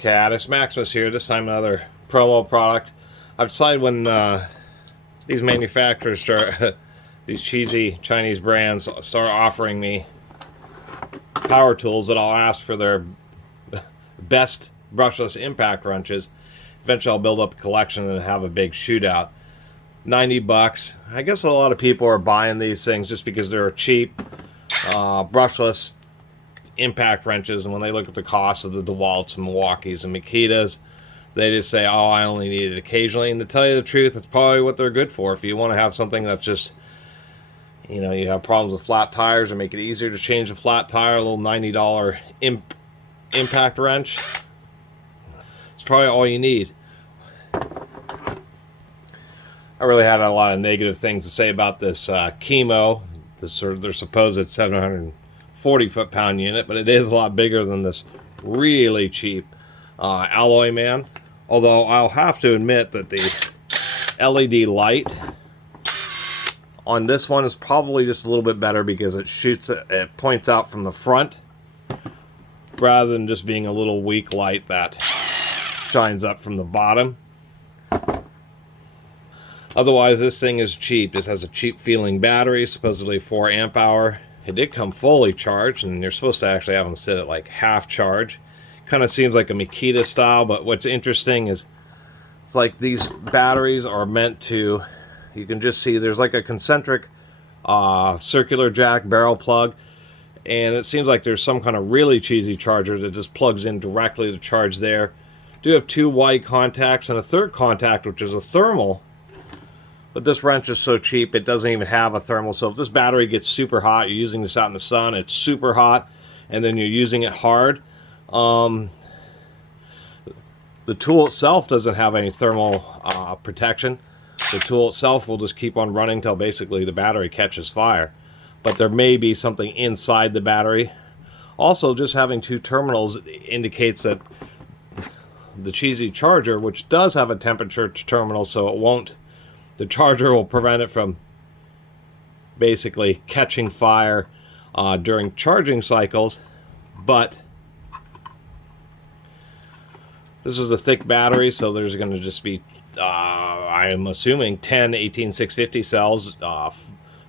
Catus, Maximus here. This time another promo product. I've decided when these manufacturers start, these cheesy Chinese brands start offering me power tools, that I'll ask for their best brushless impact wrenches. Eventually I'll build up a collection and have a big shootout. 90 bucks. I guess a lot of people are buying these things just because they're cheap brushless impact wrenches, and when they look at the cost of the dewalts and Milwaukees and Makitas, they just say, oh, I only need it occasionally. And to tell you the truth, it's probably what they're good for. If you want to have something that's just, you know, you have problems with flat tires, or make it easier to change a flat tire, a little $90 impact wrench, it's probably all you need. I really had a lot of negative things to say about this chemo, their supposed 740 foot-pound unit, but it is a lot bigger than this really cheap AalloyMan. Although I'll have to admit that the LED light on this one is probably just a little bit better, because it points out from the front rather than just being a little weak light that shines up from the bottom. Otherwise, this thing is cheap. This has a cheap feeling battery, supposedly 4 amp hour. It did come fully charged, and you're supposed to actually have them sit at like half charge. Kind of seems like a Makita style, but what's interesting is it's like these batteries are meant to, you can just see there's like a concentric circular jack barrel plug, and it seems like there's some kind of really cheesy charger that just plugs in directly to charge there. Do have 2 white contacts and a third contact, which is a thermal. But this wrench is so cheap, it doesn't even have a thermal. So if this battery gets super hot, you're using this out in the sun, it's super hot, and then you're using it hard, the tool itself doesn't have any thermal protection. The tool itself will just keep on running till basically the battery catches fire. But there may be something inside the battery. Also, just having 2 terminals indicates that the cheesy charger, which does have a temperature terminal, so it won't, the charger will prevent it from basically catching fire during charging cycles. But this is a thick battery, so there's going to just be, I'm assuming, 10 18650 cells,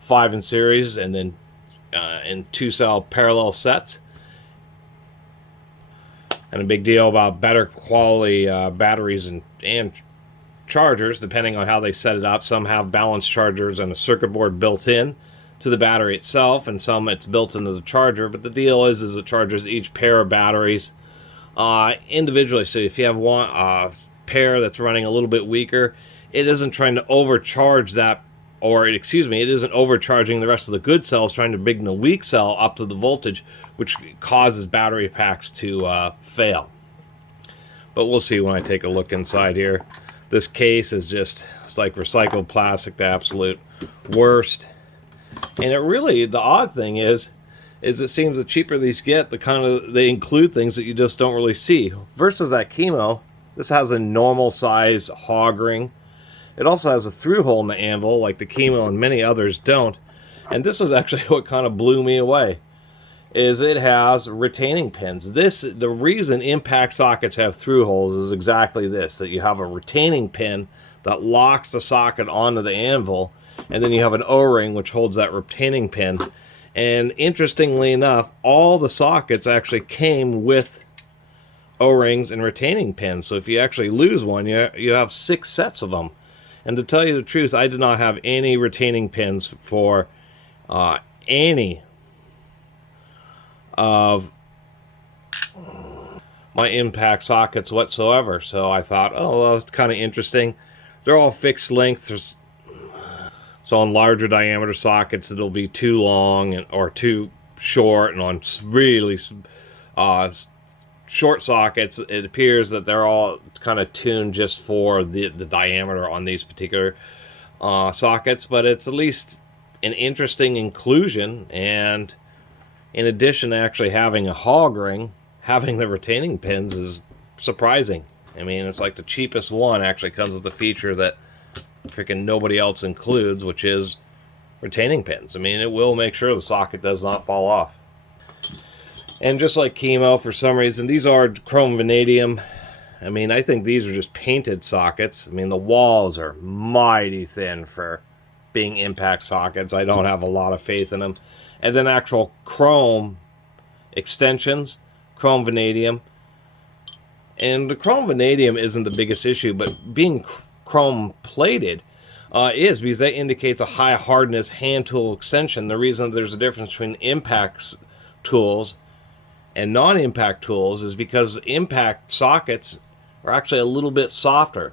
5 in series, and then in 2-cell parallel sets. And a big deal about better quality batteries and chargers, depending on how they set it up. Some have balanced chargers and a circuit board built in to the battery itself, and some it's built into the charger. But the deal is it charges each pair of batteries individually. So if you have one pair that's running a little bit weaker, it isn't trying to overcharge that, or excuse me, it isn't overcharging the rest of the good cells, trying to bring the weak cell up to the voltage, which causes battery packs to fail. But we'll see when I take a look inside here. This case is just, it's like recycled plastic, the absolute worst. And it really, the odd thing is it seems the cheaper these get, they include things that you just don't really see. Versus that chemo, this has a normal size hog ring. It also has a through hole in the anvil, like the chemo and many others don't. And this is actually what kind of blew me away, is it has retaining pins. The reason impact sockets have through holes is exactly this, that you have a retaining pin that locks the socket onto the anvil, and then you have an O-ring which holds that retaining pin. And interestingly enough, all the sockets actually came with O-rings and retaining pins. So if you actually lose one, you have 6 sets of them. And to tell you the truth, I did not have any retaining pins for any of my impact sockets whatsoever. So I thought, oh, well, it's kind of interesting. They're all fixed length. So on larger diameter sockets, it'll be too long or too short, and on really short sockets, it appears that they're all kind of tuned just for the diameter on these particular sockets. But it's at least an interesting inclusion, and in addition to actually having a hog ring, having the retaining pins is surprising. I mean, it's like the cheapest one actually comes with a feature that freaking nobody else includes, which is retaining pins. I mean, it will make sure the socket does not fall off. And just like chemo, for some reason, these are chrome vanadium. I mean, I think these are just painted sockets. I mean, the walls are mighty thin for being impact sockets. I don't have a lot of faith in them. And then actual chrome extensions, chrome vanadium. And the chrome vanadium isn't the biggest issue, but being chrome plated is, because that indicates a high hardness hand tool extension. The reason there's a difference between impact tools and non-impact tools is because impact sockets are actually a little bit softer,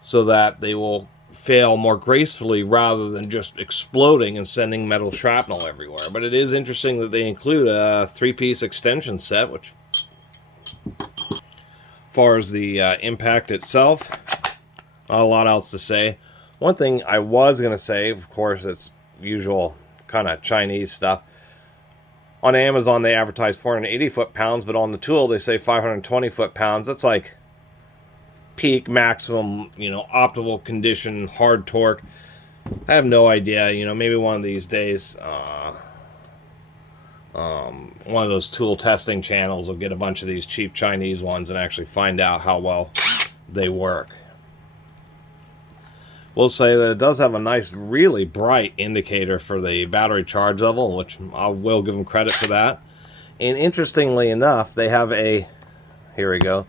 so that they will fail more gracefully rather than just exploding and sending metal shrapnel everywhere. But it is interesting that they include a 3-piece extension set, which, as far as the impact itself, not a lot else to say. One thing I was going to say, of course, it's usual kind of Chinese stuff. On Amazon, they advertise 480 foot-pounds, but on the tool, they say 520 foot-pounds. That's like peak, maximum, optimal condition, hard torque. I have no idea. Maybe one of these days, one of those tool testing channels will get a bunch of these cheap Chinese ones and actually find out how well they work. We'll say that it does have a nice, really bright indicator for the battery charge level, which I will give them credit for that. And interestingly enough, they have here we go,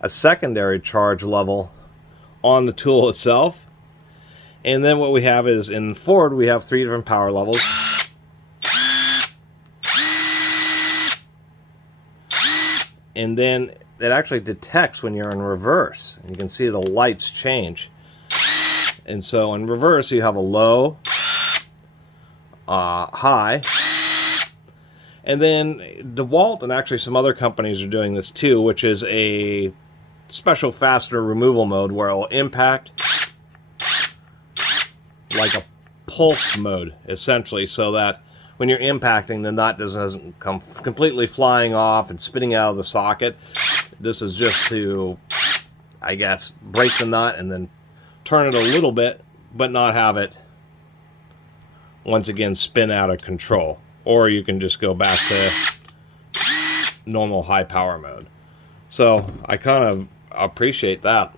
a secondary charge level on the tool itself. And then what we have is, in Ford, we have 3 different power levels. And then it actually detects when you're in reverse. You can see the lights change. And so in reverse, you have a low, high, and then DeWalt and actually some other companies are doing this too, which is a special fastener removal mode where it'll impact like a pulse mode, essentially, so that when you're impacting, the nut doesn't come completely flying off and spinning out of the socket. This is just to, I guess, break the nut and then turn it a little bit, but not have it, once again, spin out of control. Or you can just go back to normal high power mode. So I kind of appreciate that.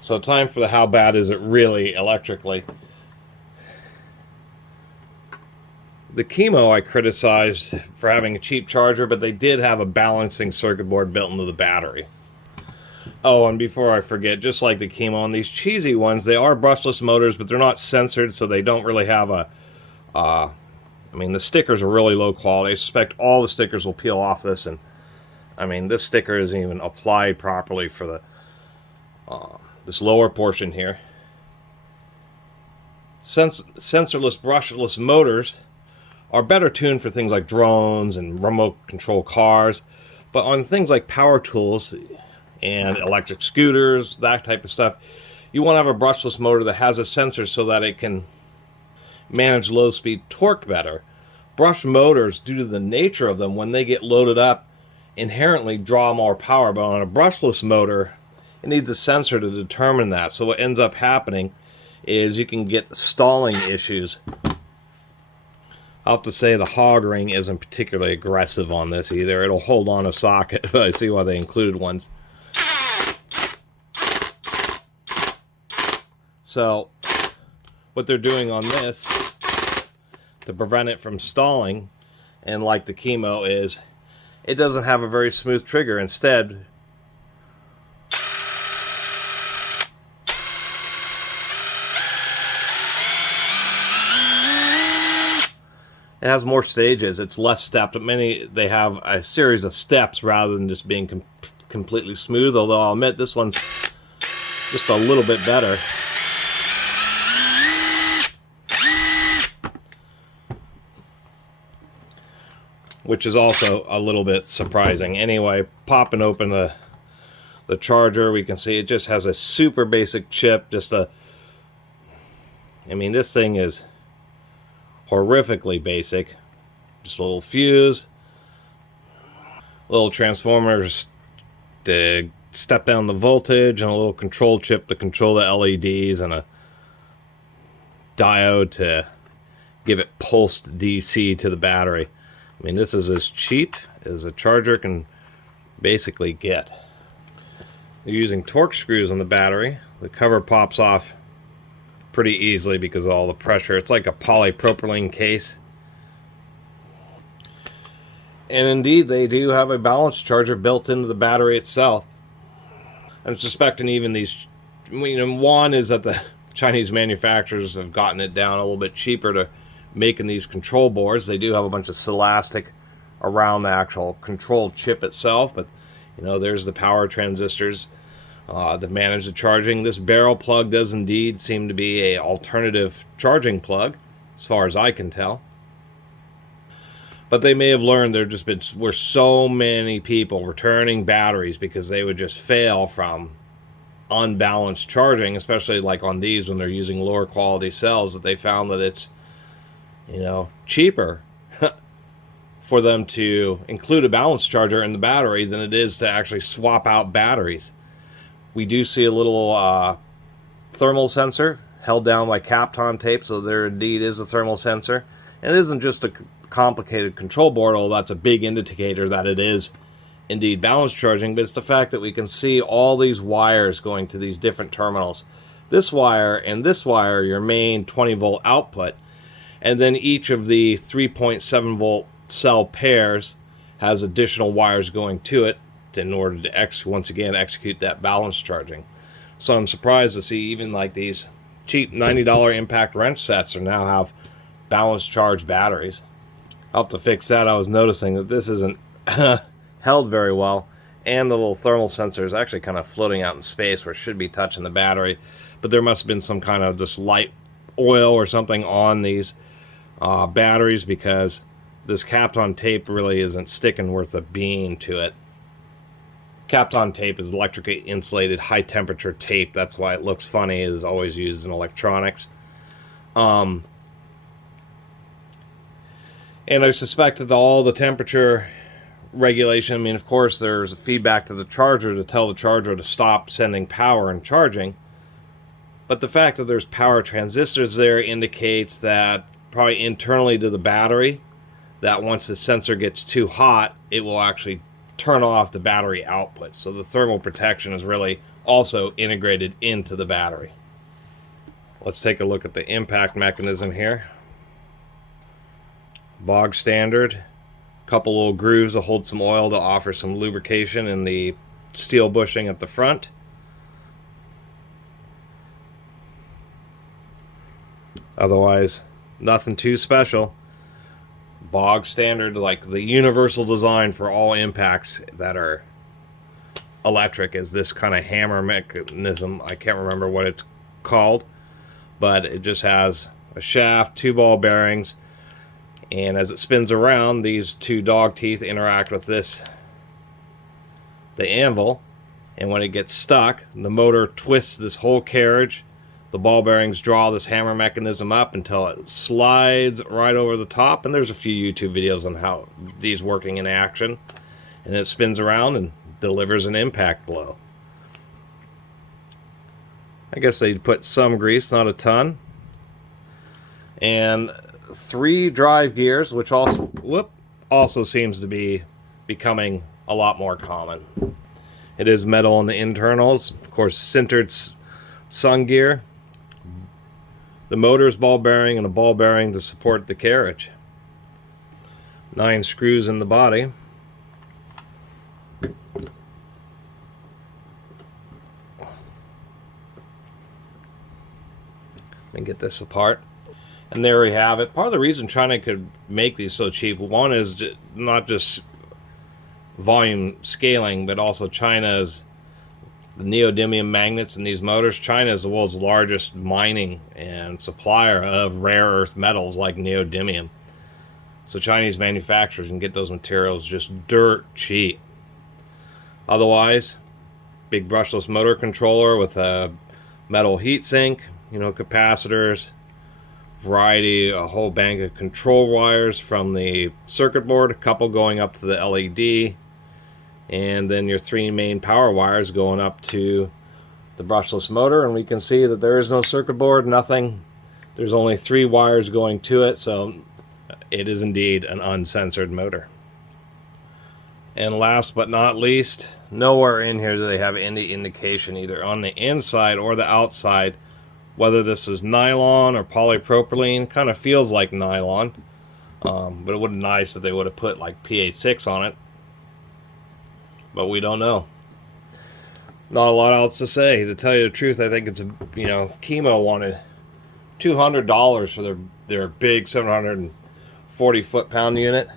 So time for the how bad is it really electrically. The chemo I criticized for having a cheap charger, but they did have a balancing circuit board built into the battery. Oh, and before I forget, just like the chemo, on these cheesy ones, they are brushless motors, but they're not censored, so they don't really have a... I mean, the stickers are really low quality. I suspect all the stickers will peel off this, and I mean, this sticker isn't even applied properly for the this lower portion here. Sensorless, brushless motors are better tuned for things like drones and remote control cars, but on things like power tools and electric scooters, that type of stuff, you want to have a brushless motor that has a sensor so that it can manage low speed torque better. Brush motors, due to the nature of them, when they get loaded up, inherently draw more power, but on a brushless motor, it needs a sensor to determine that. So what ends up happening is you can get stalling issues. I'll have to say the hog ring isn't particularly aggressive on this either. It'll hold on a socket, but I see why they included ones. So what they're doing on this to prevent it from stalling, and like the chemo, is it doesn't have a very smooth trigger. Instead, it has more stages. It's less stepped. They have a series of steps rather than just being completely smooth, although I'll admit this one's just a little bit better. Which is also a little bit surprising. Anyway, popping open the charger, we can see it just has a super basic chip. I mean, this thing is horrifically basic. Just a little fuse, little transformers to step down the voltage, and a little control chip to control the LEDs, and a diode to give it pulsed DC to the battery. I mean, this is as cheap as a charger can basically get. They're using torque screws on the battery. The cover pops off pretty easily because of all the pressure. It's like a polypropylene case. And indeed, they do have a balance charger built into the battery itself. I'm suspecting even these, one is that the Chinese manufacturers have gotten it down a little bit cheaper to making these control boards. They do have a bunch of silastic around the actual control chip itself, but there's the power transistors that manage the charging. This barrel plug does indeed seem to be a alternative charging plug, as far as I can tell. But they may have learned were so many people returning batteries because they would just fail from unbalanced charging, especially like on these when they're using lower quality cells, that they found that it's cheaper for them to include a balance charger in the battery than it is to actually swap out batteries. We do see a little thermal sensor held down by Kapton tape, so there indeed is a thermal sensor. And it isn't just a complicated control board, although that's a big indicator that it is indeed balance charging, but it's the fact that we can see all these wires going to these different terminals. This wire and this wire, your main 20 volt output, and then each of the 3.7 volt cell pairs has additional wires going to it in order to once again execute that balance charging. So I'm surprised to see even like these cheap $90 impact wrench sets are now have balance charge batteries. I'll have to fix that. I was noticing that this isn't held very well, and the little thermal sensor is actually kind of floating out in space where it should be touching the battery, but there must have been some kind of just light oil or something on these batteries, because this Kapton tape really isn't sticking worth a bean to it. Kapton tape is electrically insulated high temperature tape. That's why it looks funny. It is always used in electronics. And I suspect that all the temperature regulation, I mean, of course, there's a feedback to the charger to tell the charger to stop sending power and charging. But the fact that there's power transistors there indicates that probably internally to the battery, that once the sensor gets too hot, it will actually turn off the battery output. So the thermal protection is really also integrated into the battery. Let's take a look at the impact mechanism here. Bog standard. Couple little grooves to hold some oil to offer some lubrication in the steel bushing at the front. Otherwise, nothing too special. Bog standard, like the universal design for all impacts that are electric, is this kind of hammer mechanism. I can't remember what it's called, but it just has a shaft, 2 ball bearings, and as it spins around, these 2 dog teeth interact with the anvil, and when it gets stuck, the motor twists this whole carriage. The ball bearings draw this hammer mechanism up until it slides right over the top, and there's a few YouTube videos on how these working in action, and it spins around and delivers an impact blow. I guess they'd put some grease, not a ton, and 3 drive gears, which also seems to be becoming a lot more common. It is metal on the internals, of course, sintered sun gear, the motor's ball bearing, and a ball bearing to support the carriage. 9 screws in the body. Let me get this apart. And there we have it. Part of the reason China could make these so cheap, one is not just volume scaling, but also China's the neodymium magnets in these motors. China is the world's largest mining and supplier of rare earth metals like neodymium. So Chinese manufacturers can get those materials just dirt cheap. Otherwise, big brushless motor controller with a metal heatsink, capacitors, a whole bank of control wires from the circuit board, a couple going up to the LED, and then your 3 main power wires going up to the brushless motor. And we can see that there is no circuit board, nothing. There's only 3 wires going to it, so it is indeed an uncensored motor. And last but not least, nowhere in here do they have any indication, either on the inside or the outside, whether this is nylon or polypropylene. Kind of feels like nylon, but it would have been nice if they would have put like PA6 on it. But we don't know. Not a lot else to say. To tell you the truth, I think it's Chemo wanted $200 for their big 740 foot-pound unit,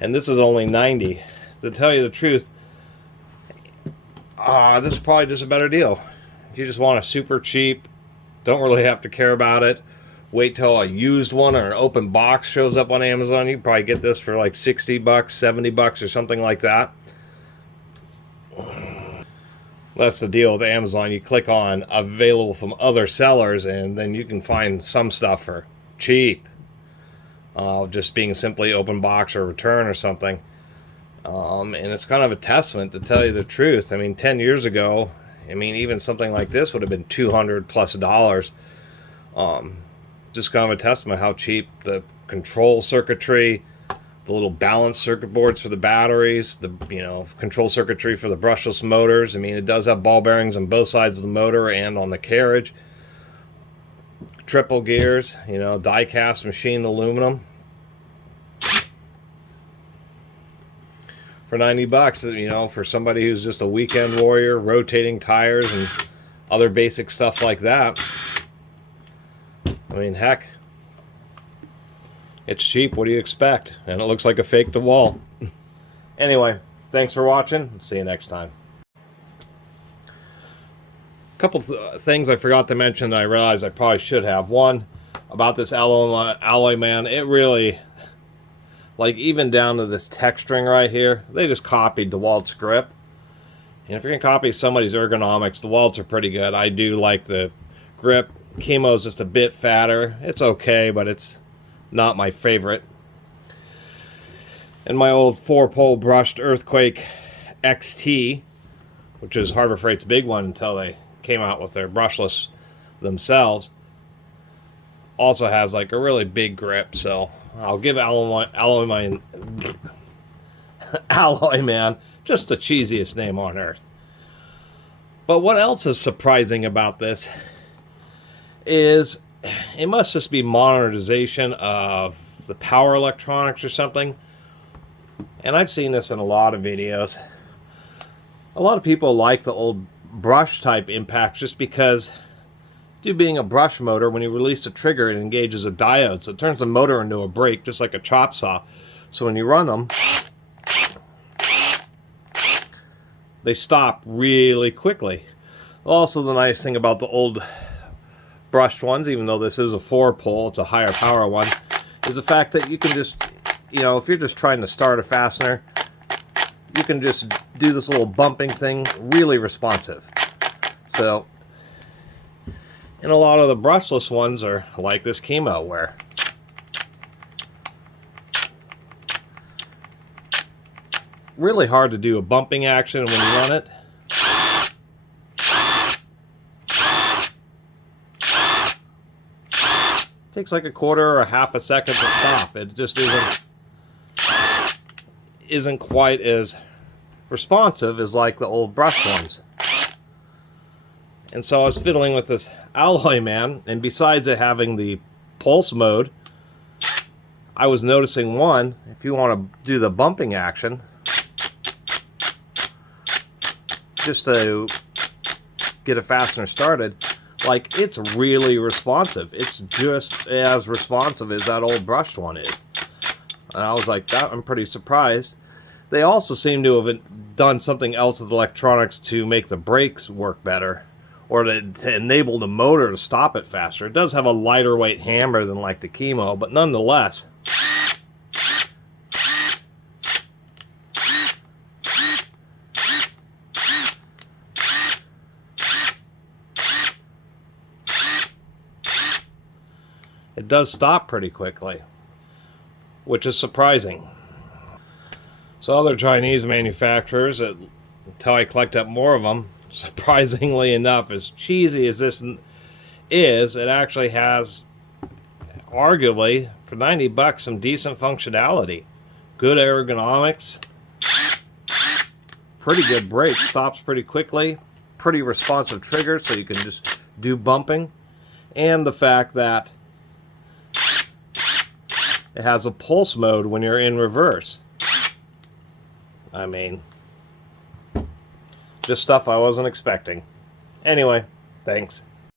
and this is only 90. To tell you the truth, this is probably just a better deal. If you just want a super cheap, don't really have to care about it, wait till a used one or an open box shows up on Amazon, you can probably get this for like $60, $70 or something like that. That's the deal with Amazon. You click on available from other sellers, and then you can find some stuff for cheap. Just being simply open box or return or something. And it's kind of a testament, to tell you the truth. I mean, 10 years ago, even something like this would have been $200 plus. Just kind of a testament how cheap the control circuitry, the little balance circuit boards for the batteries, the control circuitry for the brushless motors. It does have ball bearings on both sides of the motor and on the carriage. Triple gears, die cast machined aluminum. For $90, for somebody who's just a weekend warrior, rotating tires and other basic stuff like that. Heck, it's cheap. What do you expect? And it looks like a fake DeWalt. Anyway, thanks for watching. See you next time. A couple things I forgot to mention that I realized I probably should have. One, about this AalloyMan, it really, even down to this texturing right here, they just copied DeWalt's grip. And if you're going to copy somebody's ergonomics, DeWalt's are pretty good. I do like the grip. Chemo's just a bit fatter. It's okay, but it's not my favorite. And my old 4-pole brushed Earthquake XT, which is Harbor Freight's big one until they came out with their brushless themselves, also has like a really big grip. So I'll give AalloyMan just the cheesiest name on earth. But what else is surprising about this is it must just be modernization of the power electronics or something. And I've seen this in a lot of videos. A lot of people like the old brush type impacts just because, due being a brush motor, when you release the trigger, it engages a diode, so it turns the motor into a brake, just like a chop saw. So when you run them, they stop really quickly. Also, the nice thing about the old brushed ones, even though this is a 4-pole, it's a higher power one, is the fact that you can just, if you're just trying to start a fastener, you can just do this little bumping thing, really responsive. So, and a lot of the brushless ones are like this Chemo, where really hard to do a bumping action when you run it. Takes like a quarter or a half a second to stop. It just isn't quite as responsive as like the old brush ones. And so I was fiddling with this AalloyMan, and besides it having the pulse mode, I was noticing one, if you want to do the bumping action, just to get a fastener started, like, it's really responsive. It's just as responsive as that old brushed one is. And I was like, I'm pretty surprised. They also seem to have done something else with electronics to make the brakes work better, or to enable the motor to stop it faster. It does have a lighter weight hammer than like the Chemo, but nonetheless, it does stop pretty quickly, which is surprising. So other Chinese manufacturers, until I collect up more of them, surprisingly enough, as cheesy as this is, it actually has, arguably, For 90 bucks, some decent functionality. Good ergonomics. Pretty good brake. Stops pretty quickly. Pretty responsive trigger, so you can just do bumping. And the fact that it has a pulse mode when you're in reverse. I mean, just stuff I wasn't expecting. Anyway, thanks.